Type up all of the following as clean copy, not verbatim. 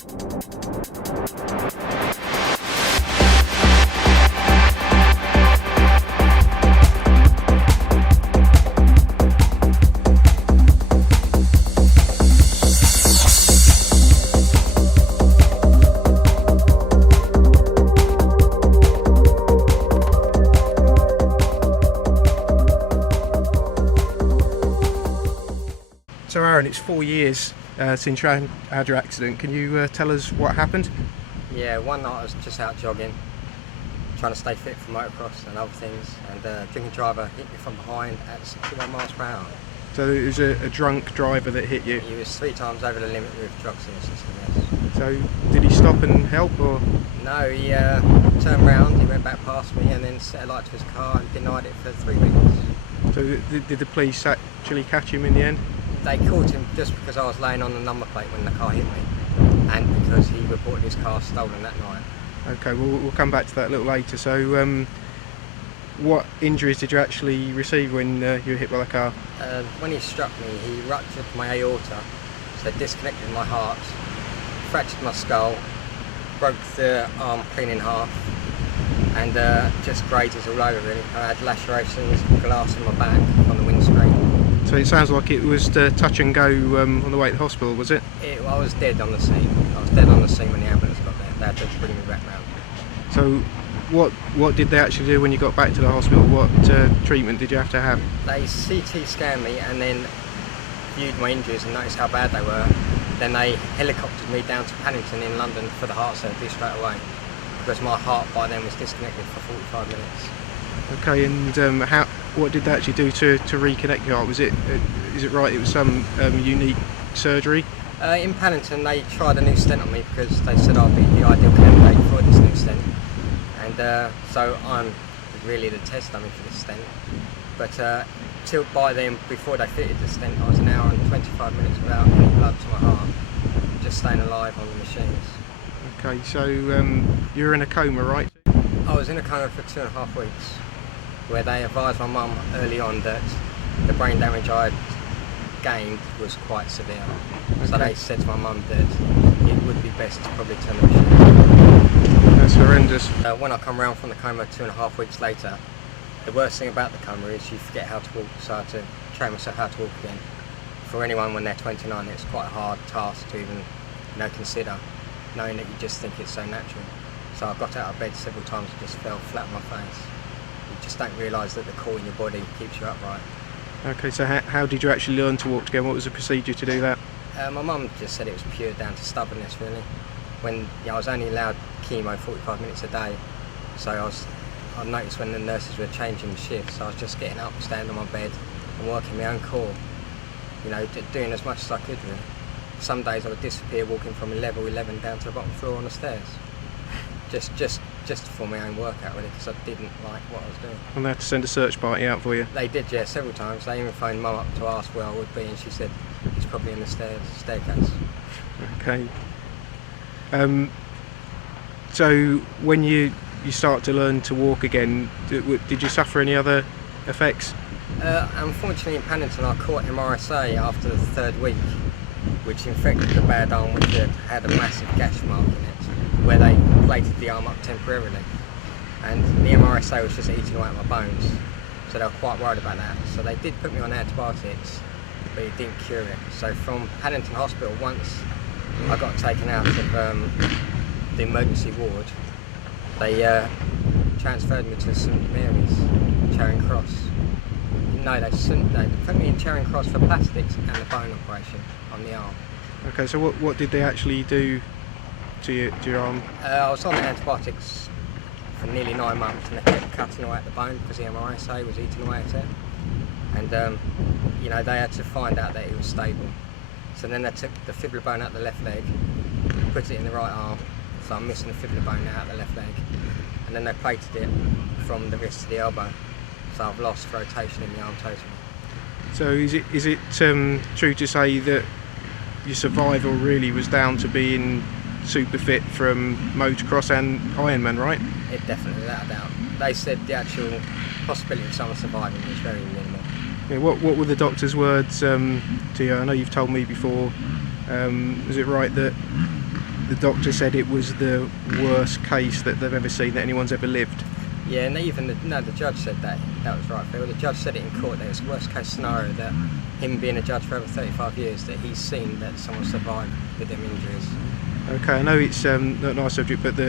So Aaron, it's 4 years since you had your accident. Can you tell us what happened? Yeah, one night I was just out jogging, trying to stay fit for motocross and other things, and a drinking driver hit me from behind at 61 miles per hour. So it was a drunk driver that hit you? He was 3 times over the limit with drugs in his system, yes. So did he stop and help, or? No, he turned round, he went back past me and then set a light to his car and denied it for 3 weeks. So did the police actually catch him in the end? They caught him just because I was laying on the number plate when the car hit me, and because he reported his car stolen that night. Okay, well we'll come back to that a little later. So what injuries did you actually receive when you were hit by the car? When he struck me, he ruptured my aorta, so disconnected my heart, fractured my skull, broke the arm clean in half, and just grazes all over really. I had lacerations, glass in my back on the windscreen. So it sounds like it was touch and go on the way to the hospital, was it? I was dead on the scene. I was dead on the scene when the ambulance got there. They had to bring me back round. So what did they actually do when you got back to the hospital? What treatment did you have to have? They CT scanned me and then viewed my injuries and noticed how bad they were. Then they helicoptered me down to Paddington in London for the heart surgery straight away, because my heart by then was disconnected for 45 minutes. Okay, and what did they actually do to reconnect your heart? Is it right? It was some unique surgery? In Paddington, they tried a new stent on me because they said I'd be the ideal candidate for this new stent, and so I'm really the test dummy for this stent. But till by then, before they fitted the stent, I was an hour and 25 minutes without any blood to my heart, just staying alive on the machines. Okay, so you were in a coma, right? I was in a coma for 2.5 weeks, where they advised my mum early on that the brain damage I had gained was quite severe. Okay. So they said to my mum that it would be best to probably turn the machine off. That's horrendous. When I come round from the coma 2.5 weeks later, the worst thing about the coma is you forget how to walk, so I had to train myself how to walk again. For anyone when they're 29, it's quite a hard task to even consider, knowing that you just think it's so natural. So I got out of bed several times and just fell flat on my face. You just don't realise that the core in your body keeps you upright. Okay, so how did you actually learn to walk again? What was the procedure to do that? My mum just said it was pure down to stubbornness really. When I was only allowed chemo 45 minutes a day, so I noticed when the nurses were changing shifts, I was just getting up, standing on my bed and working my own core. You know, doing as much as I could really. Some days I would disappear walking from level 11 down to the bottom floor on the stairs. Just for my own workout really, because I didn't like what I was doing. And they had to send a search party out for you? They did, yeah, several times. They even phoned Mum up to ask where I would be, and she said he's probably in the staircase. Okay. So when you start to learn to walk again, did you suffer any other effects? Unfortunately in Paddington I caught MRSA after the 3rd week, which infected the bad arm, which had a massive gash mark in it, where they plated the arm up temporarily. And the MRSA was just eating away at my bones, so they were quite worried about that. So they did put me on antibiotics, but it didn't cure it. So from Paddington Hospital, once I got taken out of the emergency ward, they transferred me to St Mary's, Charing Cross. No, they put me in Charing Cross for plastics and a bone operation on the arm. Okay, so what did they actually do to your arm? I was on antibiotics for nearly 9 months, and they kept cutting away at the bone because the MRSA was eating away at it. And you know, they had to find out that it was stable. So then they took the fibula bone out of the left leg, put it in the right arm, so I'm missing the fibula bone now out of the left leg. And then they plated it from the wrist to the elbow, so I've lost rotation in the arm totally. So is it true to say that your survival really was down to being super fit from motocross and Ironman, right? It definitely, without a doubt. They said the actual possibility of someone surviving was very minimal. Yeah, what were the doctor's words to you? I know you've told me before. Is it right that the doctor said it was the worst case that they've ever seen, that anyone's ever lived. Yeah, and even the judge said that was right, Phil. The judge said it in court that it's the worst case scenario, that him being a judge for over 35 years, that he's seen that someone survived with them injuries. Okay, I know it's not a nice subject, but I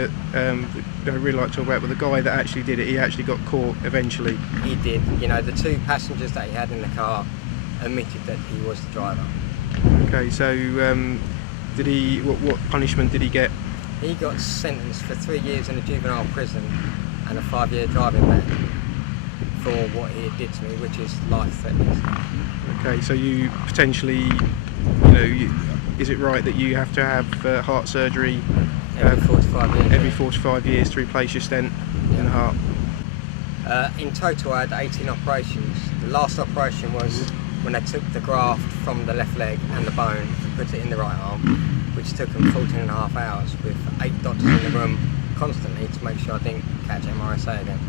really like to talk about, but the guy that actually did it, he actually got caught eventually. He did. You know, the two passengers that he had in the car admitted that he was the driver. Okay, so did he? What punishment did he get? He got sentenced for 3 years in a juvenile prison and a 5-year driving ban for what he did to me, which is life-threatening. Okay, so you potentially, is it right that you have to have heart surgery every 45 years? Every 45 years to replace your stent in the heart? In total, I had 18 operations. The last operation was when they took the graft from the left leg and the bone and put it in the right arm, which took them 14.5 hours with 8 doctors in the room constantly to make sure I didn't catch MRSA again.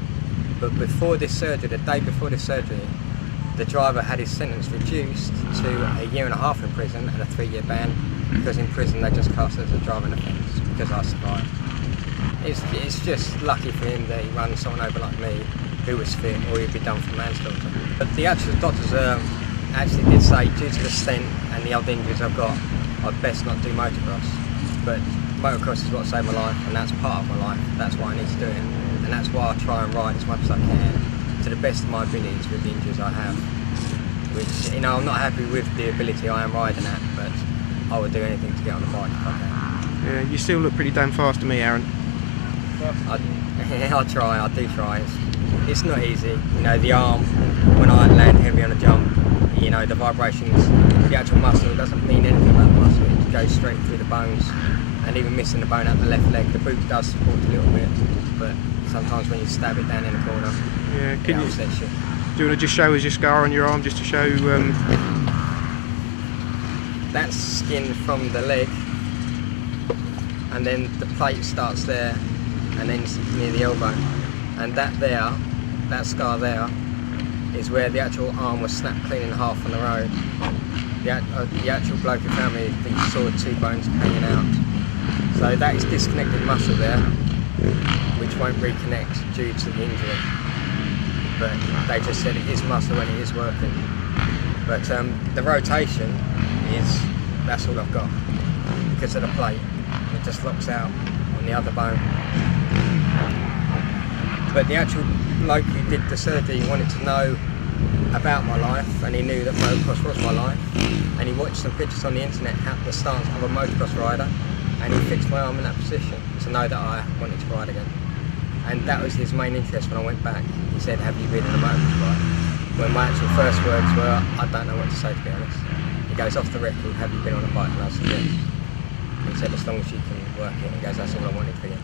But before this surgery, the day before this surgery, the driver had his sentence reduced to a 1.5 years in prison and a 3-year ban, because in prison they just classed it as a driving offence because I survived. It's just lucky for him that he ran someone over like me who was fit, or he'd be done for manslaughter. But the actual doctors actually did say, due to the stent and the other injuries I've got, I'd best not do motocross. But motocross is what saved my life, and that's part of my life. That's why I need to do it, and that's why I try and ride as much as I can to the best of my abilities with the injuries I have. Which, I'm not happy with the ability I am riding at, but I would do anything to get on the bike if I can. Yeah, you still look pretty damn fast to me, Aaron. I do try. It's not easy. The arm, when I land heavy on a jump, the vibrations, the actual muscle doesn't mean anything about the muscle. It goes straight through the bones, and even missing the bone out the left leg, the boot does support a little bit, but sometimes when you stab it down in the corner, yeah, it upsets you. Do you want to just show us your scar on your arm, just to show? That's skin from the leg, and then the plate starts there, and then near the elbow, and that scar there, is where the actual arm was snapped clean in half on the road. The actual bloke who found me, he saw 2 bones hanging out. So that is disconnected muscle there, which won't reconnect due to the injury. But they just said it is muscle and it is working. But the rotation that's all I've got because of the plate. It just locks out on the other bone. But the actual bloke who did the surgery wanted to know about my life, and he knew that motocross was my life, and he watched some pictures on the internet at the stance of a motocross rider, and he fixed my arm in that position to know that I wanted to ride again. And that was his main interest when I went back. He said, "Have you ridden a motocross ride?" When my actual first words were, "I don't know what to say, to be honest." He goes, "Off the record, have you been on a bike?" And I said, "Yes." He said, "As long as you can work it." He goes, "That's all I wanted for you."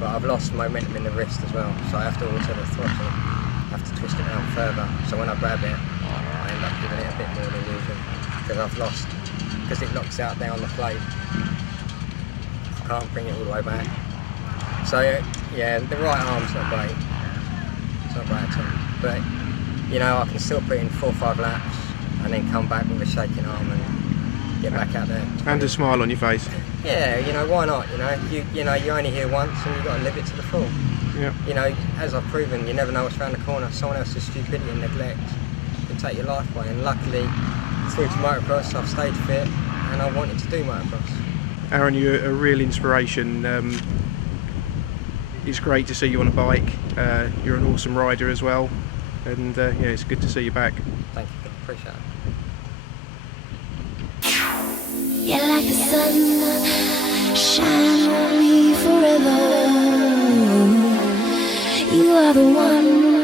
But I've lost momentum in the wrist as well, so I have to alter the throttle. I have to twist it around further, so when I grab it, I end up giving it a bit more of an illusion, because it locks out there on the plate. I can't bring it all the way back. So yeah, the right arm's not great. It's not great at all. But I can still put in 4 or 5 laps and then come back with a shaking arm and get back out there. And a smile on your face. Yeah, why not? You're only here once and you've got to live it to the full. Yeah. As I've proven, you never know what's around the corner. Someone else's stupidity and neglect can take your life away. And luckily, through to motocross, I've stayed fit and I wanted to do motocross. Aaron, you're a real inspiration. It's great to see you on a bike. You're an awesome rider as well, and it's good to see you back. Thank you, appreciate it. You're like the sun, shine on me forever. You are the one.